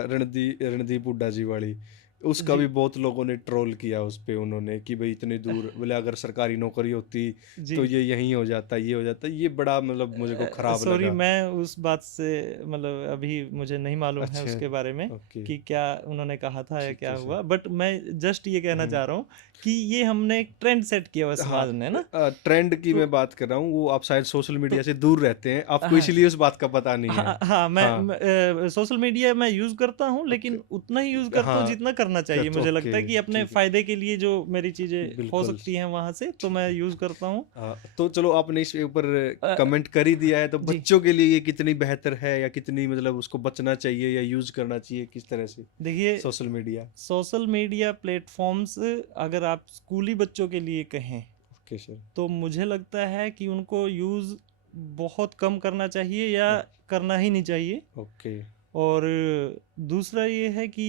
रणदीप हुड्डा जी वाली। उसका भी जी, बहुत लोगों ने ट्रोल किया उस पे, उन्होंने कि भई इतने दूर, बोले अगर सरकारी नौकरी होती तो जी। ये यहीं हो जाता, ये हो जाता। ये बड़ा मतलब मुझे को खराब सॉरी, लगा। मैं उस बात से मतलब अभी मुझे नहीं मालूम है अच्छा, उसके बारे में ओके, कि क्या उन्होंने कहा था या ठीक क्या है सर। हुआ, बट मैं जस्ट ये कहना हुँ। चाह रहा हूँ कि ये हमने एक ट्रेंड सेट किया हुआ हाँ, समाज ने ना। ट्रेंड की तो मैं बात कर रहा हूँ, वो आप शायद सोशल मीडिया तो से दूर रहते हैं, आपको हाँ, इसीलिए उस बात का पता नहीं है। हाँ, हाँ, हाँ, सोशल मीडिया मैं यूज़ करता हूँ, ओके, लेकिन उतना ही यूज़ करता हूँ हाँ, जितना करना चाहिए। मुझे ओके, लगता है कि अपने ठीक है। फ़ायदे के लिए जो मेरी चीज़ें हो बिल्कुल, सकती हैं वहाँ से, तो ठीक मैं है। यूज़ करता हूँ। तो चलो आपने इसके ऊपर अ, कमेंट कर ही दिया है, तो जी, बच्चों के लिए ये कितनी बेहतर है या कितनी मतलब उसको बचना चाहिए या यूज़ करना चाहिए किस तरह से देखिए, social media? Social media platforms अगर आप स्कूली बच्चों के लिए कहें, ओके सर। तो मुझे लगता है कि उनको यूज़ बहुत कम करना चाहिए या ओ करना ही नहीं चाहिए। ओके। और दूसरा ये है कि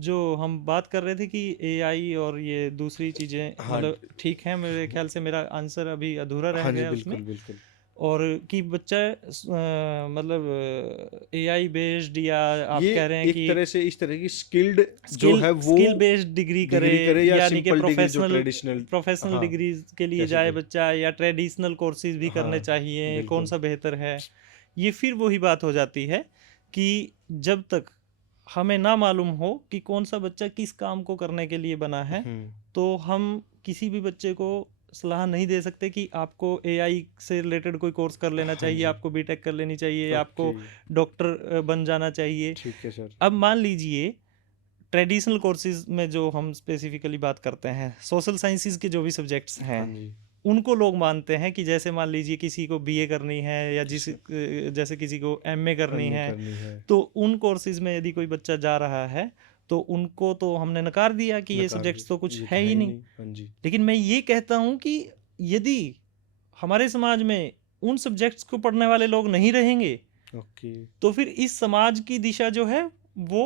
जो हम बात कर रहे थे कि एआई और ये दूसरी चीज़ें हाँ, मतलब ठीक है, मेरे ख्याल से मेरा आंसर अभी अधूरा रह हाँ जी, गया उसमें। बिल्कुल, बिल्कुल। और कि बच्चा मतलब एआई बेस्ड या आप ये कह रहे हैं एक कि तरह से इस तरह की स्किल्ड जो स्किल है वो स्किल बेस्ड डिग्री करे, डिग्री करे या यानी कि सिंपल डिग्री जो प्रोफेशनल ट्रेडिशनल। प्रोफेशनल हाँ, डिग्रीज के लिए कैसे जाए करे? बच्चा, या ट्रेडिशनल कोर्सेज भी करने हाँ, चाहिए, कौन बिल्कुल। सा बेहतर है। ये फिर वही बात हो जाती है कि जब तक हमें ना मालूम हो कि कौन सा बच्चा किस काम को करने के लिए बना है, हुँ, तो हम किसी भी बच्चे को सलाह नहीं दे सकते कि आपको एआई से रिलेटेड कोई कोर्स कर लेना हाँ चाहिए, जी, आपको बीटेक कर लेनी चाहिए, या ओके, आपको डॉक्टर बन जाना चाहिए। ठीक है सर। अब मान लीजिए ट्रेडिशनल कोर्सेज में जो हम स्पेसिफिकली बात करते हैं, सोशल साइंसेज के जो भी सब्जेक्ट्स हैं, हाँ जी, उनको लोग मानते हैं कि जैसे मान लीजिए किसी को बीए करनी है या अच्छा, जैसे किसी को एमए करनी एमए है, करनी है, तो उन कोर्सेज में यदि कोई बच्चा जा रहा है, तो उनको तो हमने नकार दिया कि ये नकार दी, सब्जेक्ट्स तो कुछ ये तो है है ही ही नहीं। नहीं। हाँ जी, लेकिन मैं ये कहता हूँ कि यदि हमारे समाज में उन सब्जेक्ट्स को पढ़ने वाले लोग नहीं रहेंगे, ओके। तो फिर इस समाज की दिशा जो है वो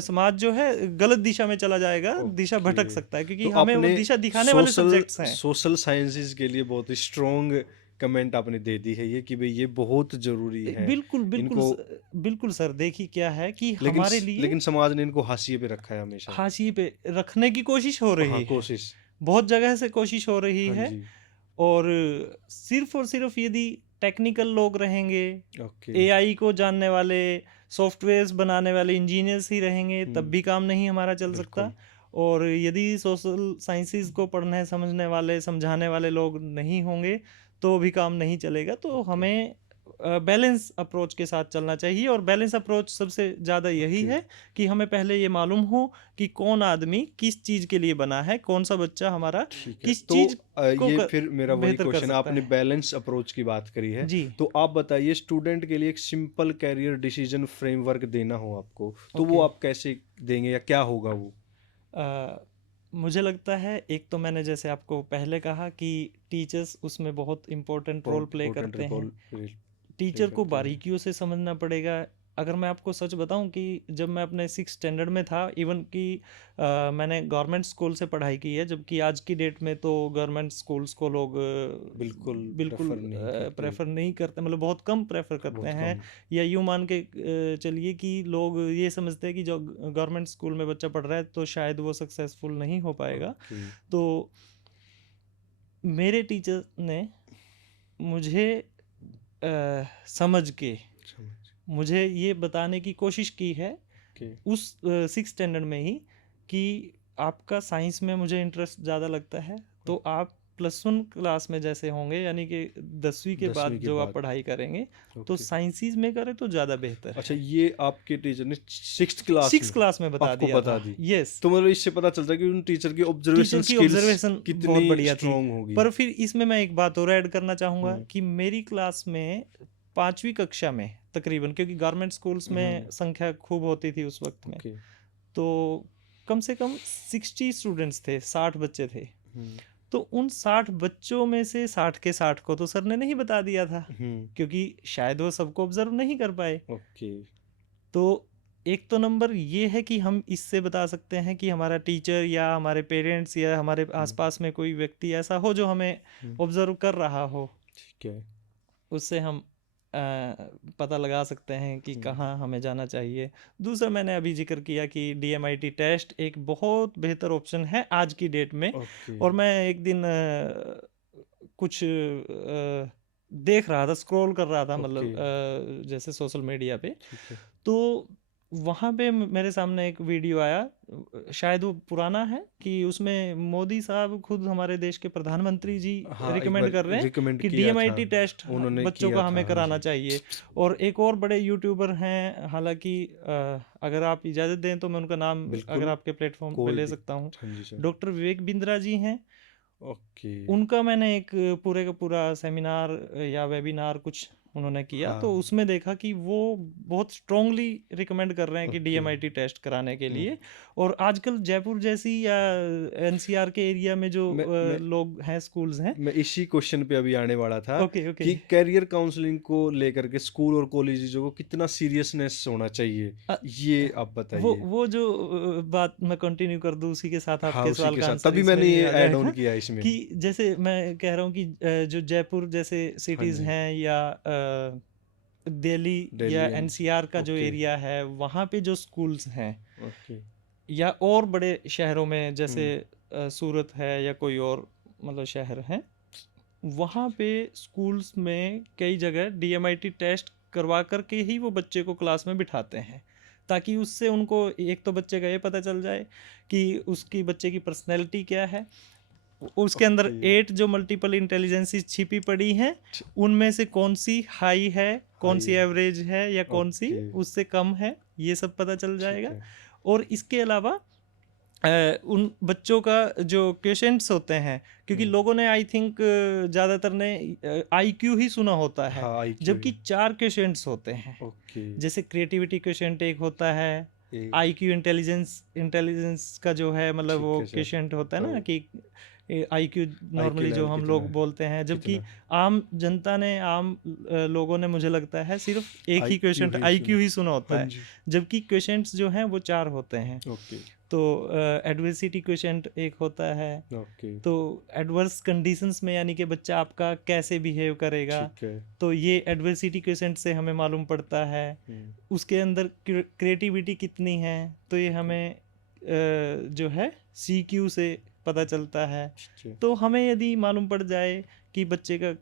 समाज जो है गलत दिशा में चला जाएगा, दिशा ओके। भटक सकता है, तो क्योंकि हमें वो आपने दिशा दिखाने वाले सोशल सब्जेक्ट्स हैं। सोशल साइंसेज़ के लिए बहुत ही स्ट्रॉन्ग कमेंट आपने दे दी है ये कि भई ये बहुत ज़रूरी है। बिल्कुल, बिल्कुल इनको बिल्कुल सर, देखिए क्या है कि हमारे लिए लेकिन समाज ने इनको हाशिए पे रखा है हमेशा। हाशिए पे रखने की कोशिश हो हाँ, रही है, कोशिश। बहुत जगह से कोशिश हो रही हाँ है। जी, और सिर्फ यदि टेक्निकल लोग रहेंगे, ओके। एआई को जानने वाले, सॉफ्टवेयर्स बनाने वाले इंजीनियर्स ही रहेंगे, तब हुँ, भी काम नहीं हमारा चल सकता। बिल्कुल। और यदि सोशल साइंसेस को पढ़ने समझने वाले समझाने वाले लोग नहीं होंगे, तो भी काम नहीं चलेगा। तो ओके। हमें बैलेंस अप्रोच के साथ चलना चाहिए। और बैलेंस अप्रोच सबसे ज़्यादा यही ओके। है कि हमें पहले ये मालूम हो कि कौन आदमी किस चीज़ के लिए बना है, कौन सा बच्चा हमारा ठीक है। किस तो चीज़ को ये फिर मेरा वही बेहतर कर क्वेश्चन है, सकता आपने है। बैलेंस अप्रोच की बात करी है, जी। तो आप बताइए स्टूडेंट के लिए एक सिंपल करियर डिसीजन फ्रेमवर्क देना हो आपको, तो वो ओके। आप कैसे देंगे या क्या होगा वो? अ, मुझे लगता है, एक तो मैंने जैसे आपको पहले कहा कि टीचर्स उसमें बहुत इम्पोर्टेंट रोल प्ले इम्पोर्टेंट करते हैं। प्ले टीचर को करते हैं। बारीकियों से समझना पड़ेगा। अगर मैं आपको सच बताऊं कि जब मैं अपने 6 स्टैंडर्ड में था, इवन कि मैंने गवर्नमेंट स्कूल से पढ़ाई की है, जबकि आज की डेट में तो गवर्नमेंट स्कूल्स को लोग बिल्कुल बिल्कुल प्रेफर नहीं करते, प्रेफर नहीं करते, मतलब बहुत कम प्रेफर करते बहुत हैं। कम। या यूं मान के चलिए कि लोग ये समझते हैं कि जो गवर्नमेंट स्कूल में बच्चा पढ़ रहा है तो शायद वो सक्सेसफुल नहीं हो पाएगा। ओके। तो मेरे टीचर ने मुझे समझ के समझ। मुझे ये बताने की कोशिश की है ओके। उस 6 स्टैंडर्ड में ही कि आपका साइंस में मुझे इंटरेस्ट ज़्यादा लगता है, तो आप +1 क्लास में जैसे होंगे, यानी कि 10वीं के 10वीं बाद के जो आप बाद। पढ़ाई करेंगे तो ओके। साइंसेस में करें तो ज़्यादा बेहतर अच्छा, है। ये आपके टीचर ने 6th क्लास 6 में क्लास में बता आपको दिया बता था। दी। यस। तो मतलब इससे पता चलता है कि उन टीचर की ऑब्जर्वेशन टीचर की स्किल्स ऑब्जर्वेशन बहुत कितनी बढ़िया थी। स्ट्रांग होगी। पर फिर इसमें मैं एक बात और ऐड करना चाहूँगा हुँ, कि मेरी क्लास में 5वीं कक्षा में तकरीबन, क्योंकि गवर्नमेंट स्कूल्स में हुँ, संख्या खूब होती थी उस वक्त में, ओके। तो कम से कम 60 स्टूडेंट्स थे, 60 बच्चे थे। हुँ, तो उन 60 बच्चों में से 60 के 60 को तो सर ने नहीं बता दिया था, हुँ, क्योंकि शायद वो सबको ऑब्जर्व नहीं कर पाए। ओके। तो एक तो नंबर ये है कि हम इससे बता सकते हैं कि हमारा टीचर या हमारे पेरेंट्स या हमारे हुँ, आसपास में कोई व्यक्ति ऐसा हो जो हमें हुँ, ऑब्जर्व कर रहा हो। ठीक है। उससे हम अ, पता लगा सकते हैं कि हुँ, कहाँ हमें जाना चाहिए। दूसरा, मैंने अभी जिक्र किया कि डीएमआईटी टेस्ट एक बहुत बेहतर ऑप्शन है आज की डेट में। ओके, और मैं एक दिन कुछ देख रहा था, स्क्रॉल कर रहा था, ओके, मतलब जैसे सोशल मीडिया पे, ठीक है। तो वहाँ पे मेरे सामने एक वीडियो आया, शायद वो पुराना है, कि उसमें मोदी साहब खुद हमारे देश के प्रधानमंत्री जी हाँ, एक रिकमेंड बार कर रहे हैं रिकमेंड कि किया था, डीएमआईटी टेस्ट उन्होंने बच्चों किया का था, हमें हाँ कराना जी। चाहिए। और एक और बड़े यूट्यूबर हैं, हालांकि अगर आप इजाज़त दें तो मैं उनका नाम अगर बिल्कुल, आपके प्लेटफॉर्म पे कोई ले दिक सकता हूँ। हाँ जी सर। डॉक्टर विवेक बिंद्रा जी हैं। ओके, उनका मैंने एक पूरे का पूरा सेमिनार या वेबिनार कुछ उन्होंने किया, तो हाँ, उसमें देखा कि वो बहुत स्ट्रांगली रिकमेंड कर रहे हैं कि ओके, डीएमआईटी टेस्ट कराने के हुँ। लिए। और आजकल जयपुर जैसी या एनसीआर के एरिया में जो मैं लोग हैं, स्कूल्स हैं। मैं इसी क्वेश्चन पे अभी आने वाला था ओके, ओके। कि करियर काउंसलिंग को लेकर के स्कूल और कॉलेजेस को कितना सीरियसनेस होना चाहिए, अ, ये आप बताइए। वो जो बात मैं कंटिन्यू कर दूं, उसी के साथ हाँ, आपके उसी सवाल के का साथ आंसर तभी इसमें मैंने भी ये आ ऐड ऑन जाएगा। किया इसमें। कि जैसे मैं कह रहा हूँ कि जो जयपुर जैसे हाँ सिटीज़ जी, हैं, या दिल्ली या दिल्ली एंड एनसीआर का जो ओके, एरिया है, वहाँ पे जो स्कूल्स हैं, ओके, या और बड़े शहरों में जैसे हुँ, सूरत है या कोई और मतलब शहर है, वहाँ पे स्कूल्स में कई जगह डीएमआईटी टेस्ट करवा करके ही वो बच्चे को क्लास में बिठाते हैं, ताकि उससे उनको एक तो बच्चे का ये पता चल जाए कि उसकी बच्चे की पर्सनैलिटी क्या है। उसके अंदर ओके, 8 जो मल्टीपल इंटेलिजेंसी छिपी पड़ी हैं, ठ उनमें से कौन सी हाई है, कौन हाई सी है, एवरेज है, या कौन सी ओके, उससे कम है, ये सब पता चल ठीक जाएगा। है, और इसके अलावा उन बच्चों का जो क्वेश्चंस होते हैं, क्योंकि हुँ, लोगों ने आई थिंक ज़्यादातर ने आईक्यू ही सुना होता है, हाँ, आईक्यू जबकि ही, 4 क्वेश्चंस होते हैं। ओके, जैसे क्रिएटिविटी क्वेश्चंट एक होता है, ए आईक्यू इंटेलिजेंस इंटेलिजेंस का जो है, मतलब ठीक वो है सर, क्वेश्चंट होता है तो ना कि आईक्यू आईक्यू नॉर्मली जो लेवल हम कितना लोग है? बोलते हैं, जबकि कितना? आम जनता ने, आम लोगों ने, मुझे लगता है सिर्फ एक ही आईक्यू क्वेश्चन ही आईक्यू सुना, ही सुना हाँ होता है। जी, जबकि क्वेश्चंट्स जो हैं वो 4 होते हैं। ओके, तो एडवर्सिटी क्वेश्चंट एक होता है। ओके, तो एडवर्स कंडीशंस में, यानी कि बच्चा आपका कैसे बिहेव करेगा, ठीक है, तो ये एडवर्सिटी क्वेश्चंट से हमें मालूम पड़ता है। हुँ, उसके अंदर क्रिएटिविटी कितनी है, तो ये ओके, हमें जो है सीक्यू से पता चलता है। ठीक है, तो हमें यदि मालूम पड़ जाए कि बच्चे का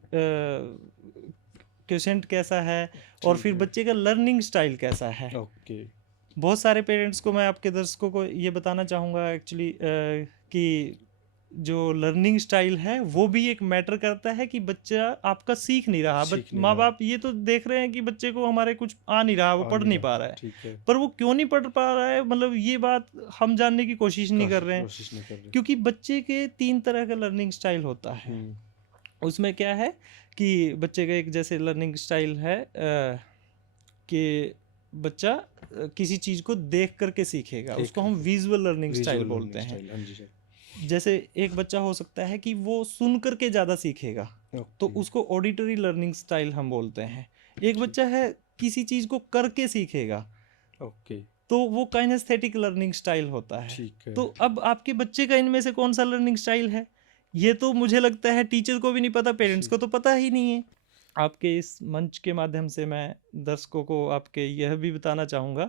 क्वेश्चंट कैसा है, और ठीक फिर है, बच्चे का लर्निंग स्टाइल कैसा है। ओके, बहुत सारे पेरेंट्स को, मैं आपके दर्शकों को ये बताना चाहूँगा एक्चुअली कि जो लर्निंग स्टाइल है वो भी एक मैटर करता है कि बच्चा आपका सीख नहीं रहा। सीख नहीं माँ रहा, बाप ये तो देख रहे हैं कि बच्चे को हमारे कुछ आ नहीं रहा, वो आ पढ़ नहीं नहीं पा रहा, रहा है, ठीक है, पर वो क्यों नहीं पढ़ पा रहा है, मतलब ये बात हम जानने की कोशिश नहीं कर रहे हैं। कोशिश नहीं कर रहे। क्योंकि बच्चे के 3 तरह का लर्निंग स्टाइल होता है। हुँ, उसमें क्या है कि बच्चे का एक जैसे लर्निंग स्टाइल है कि बच्चा किसी चीज़ को देख करके सीखेगा, देख उसको कर हम के visual learning style visual learning बोलते हैं। स्टाइल, हाँ जी सर। जैसे एक बच्चा हो सकता है कि वो सुन करके ज़्यादा सीखेगा, तो ओके, उसको ऑडिटरी लर्निंग स्टाइल हम बोलते हैं। एक ठीक, बच्चा है किसी चीज़ को करके सीखेगा, ओके, तो वो काइनेस्थेटिक लर्निंग स्टाइल होता है। ठीक है, तो अब आपके बच्चे का इनमें से कौन सा लर्निंग स्टाइल है, ये तो मुझे लगता है टीचर को भी नहीं पता, पेरेंट्स को तो पता ही नहीं है। आपके इस मंच के माध्यम से मैं दर्शकों को आपके यह भी बताना चाहूँगा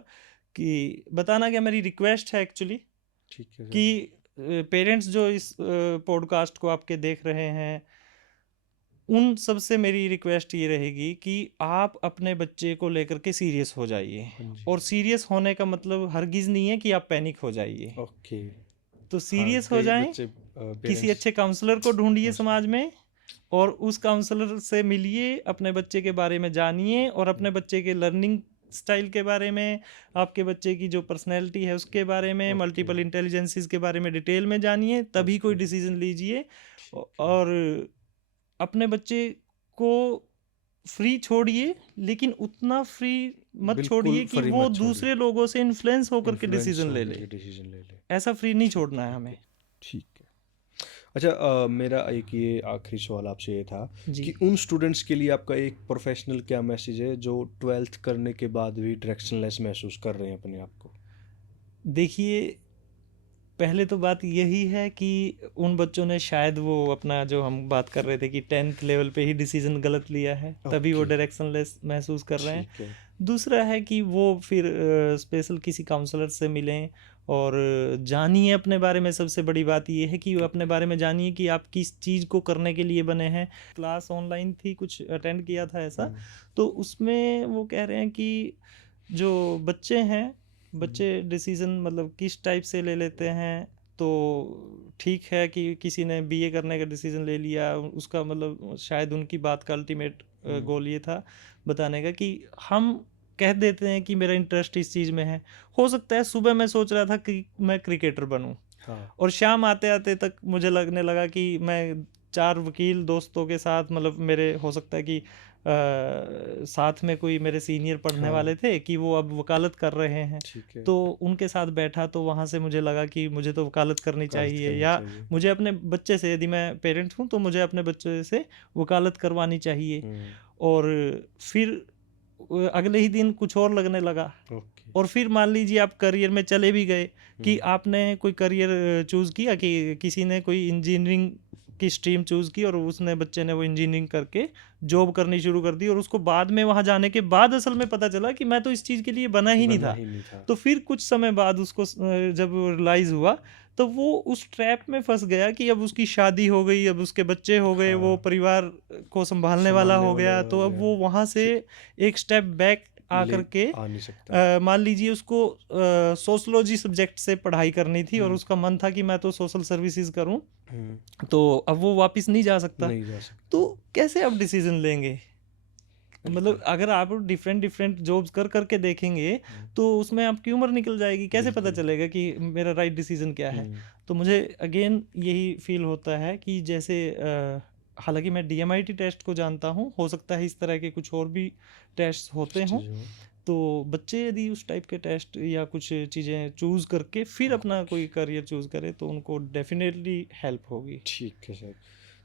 कि बताना क्या, मेरी रिक्वेस्ट है एक्चुअली ठीक है कि सर, पेरेंट्स जो इस पॉडकास्ट को आपके देख रहे हैं, उन सबसे मेरी रिक्वेस्ट ये रहेगी कि आप अपने बच्चे को लेकर के सीरियस हो जाइए। हाँ जी, और सीरियस होने का मतलब हरगिज़ नहीं है कि आप पैनिक हो जाइए। ओके, तो हाँ, सीरियस हो कई जाएं, बच्चे किसी पेरेंट्स अच्छे काउंसलर को ढूंढिए हाँ सर, समाज में, और उस काउंसलर से मिलिए, अपने बच्चे के बारे में जानिए, और अपने बच्चे के लर्निंग स्टाइल के बारे में, आपके बच्चे की जो पर्सनैलिटी है उसके बारे में, ओके, मल्टीपल इंटेलिजेंसीज के बारे में डिटेल में जानिए, तभी कोई ओके, डिसीजन लीजिए। ठीक है, और अपने बच्चे को फ्री छोड़िए, लेकिन उतना फ्री मत बिल्कुल छोड़िए कि फ्री वो मत छोड़िए, दूसरे लोगों से इन्फ्लुएंस होकर के इन्फ्लुएंस डिसीजन ले होकर ले। के डिसीजन ले ले, ऐसा फ्री नहीं ठीक छोड़ना है है, हमें। ठीक है। अच्छा मेरा एक ये आखिरी सवाल आपसे ये था जी। कि उन स्टूडेंट्स के लिए आपका एक प्रोफेशनल क्या मैसेज है जो 12th करने के बाद भी डायरेक्शनलेस महसूस कर रहे हैं अपने आप को? देखिए, पहले तो बात यही है कि उन बच्चों ने शायद वो अपना जो हम बात कर रहे थे कि 10th लेवल पे ही डिसीजन गलत लिया है, तभी वो ओके, डायरेक्शनलेस महसूस कर रहे हैं। ठीक है, दूसरा है कि वो फिर स्पेशल किसी काउंसलर से मिलें और जानिए अपने बारे में। सबसे बड़ी बात ये है कि वो अपने बारे में जानिए कि आप किस चीज़ को करने के लिए बने हैं। क्लास ऑनलाइन थी, कुछ अटेंड किया था ऐसा, हुँ, तो उसमें वो कह रहे हैं कि जो बच्चे हैं, हुँ, बच्चे डिसीज़न मतलब किस टाइप से ले लेते हैं। तो ठीक है कि किसी ने बीए करने का डिसीज़न ले लिया, उसका मतलब शायद उनकी बात का अल्टीमेट हुँ, गोल ये था बताने का कि हम कह देते हैं कि मेरा इंटरेस्ट इस चीज़ में है। हो सकता है सुबह मैं सोच रहा था कि मैं क्रिकेटर बनूं, हाँ, और शाम आते-आते तक मुझे लगने लगा कि मैं 4 वकील दोस्तों के साथ, मतलब मेरे हो सकता है कि साथ में कोई मेरे सीनियर पढ़ने हाँ, वाले थे कि वो अब वकालत कर रहे हैं। ठीक है, तो उनके साथ बैठा तो वहाँ से मुझे लगा कि मुझे तो वकालत करनी वकालत चाहिए, करनी या चाहिए। मुझे अपने बच्चे से, यदि मैं पेरेंट हूँ तो मुझे अपने बच्चे से वकालत करवानी चाहिए। हुँ, और फिर अगले ही दिन कुछ और लगने लगा। ओके, और फिर मान लीजिए आप करियर में चले भी गए कि हुँ, आपने कोई करियर चूज़ किया, कि किसी ने कोई इंजीनियरिंग की स्ट्रीम चूज़ की और उसने बच्चे ने वो इंजीनियरिंग करके जॉब करनी शुरू कर दी, और उसको बाद में वहाँ जाने के बाद असल में पता चला कि मैं तो इस चीज़ के लिए बना ही नहीं बना था। ही नहीं था। तो फिर कुछ समय बाद उसको जब रियलाइज़ हुआ, तो वो उस ट्रैप में फंस गया कि अब उसकी शादी हो गई, अब उसके बच्चे हो गए, वो हाँ, परिवार को संभालने वाला सँभालने हो वाला गया। हो तो अब गया, वो वहाँ से च एक स्टेप बैक ले आकर के आ नहीं सकता। मान लीजिए उसको सोशलॉजी सब्जेक्ट से पढ़ाई करनी थी, और हुँ, उसका मन था कि मैं तो सोशल सर्विसेज करूं, हुँ, तो अब वो वापस नहीं जा सकता। नहीं जा सकता, तो कैसे आप डिसीजन लेंगे? मतलब बिल्कुल, अगर आप डिफरेंट डिफरेंट जॉब्स कर करके देखेंगे, हुँ, तो उसमें आपकी उम्र निकल जाएगी, कैसे पता बिल्कुल, चलेगा कि मेरा राइट डिसीजन क्या है? हुँ, तो मुझे अगेन यही फील होता है कि जैसे हालांकि मैं डीएमआईटी टेस्ट को जानता हूँ, हो सकता है इस तरह के कुछ और भी टेस्ट होते हों। चीज़ों तो बच्चे यदि उस टाइप के टेस्ट या कुछ चीज़ें चूज़ करके फिर अपना ओके, कोई करियर चूज़ करे, तो उनको डेफिनेटली हेल्प होगी। ठीक है सर।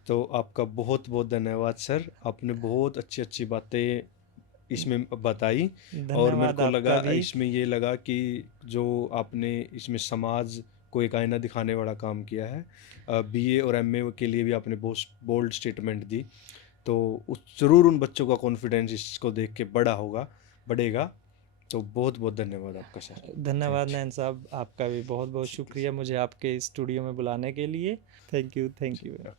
तो आपका बहुत-बहुत धन्यवाद सर, आपने बहुत अच्छी-अच्छी बातें इसमें बताई और मेरे धन्यवाद को लगा आपका भी। इसमें ये लगा कि जो आपने इसमें समाज को एक आईना दिखाने वाला काम किया है। बीए और एमए के लिए भी आपने बहुत बोल्ड स्टेटमेंट दी। तो उस ज़रूर उन बच्चों का कॉन्फिडेंस इसको देख के बढ़ेगा। तो बहुत-बहुत धन्यवाद आपका सर। धन्यवाद थैंक नैन साहब, आपका भी बहुत बहुत ठीक है शुक्रिया मुझे आपके स्टूडियो में बुलाने के लिए। Thank you, thank you. Sir.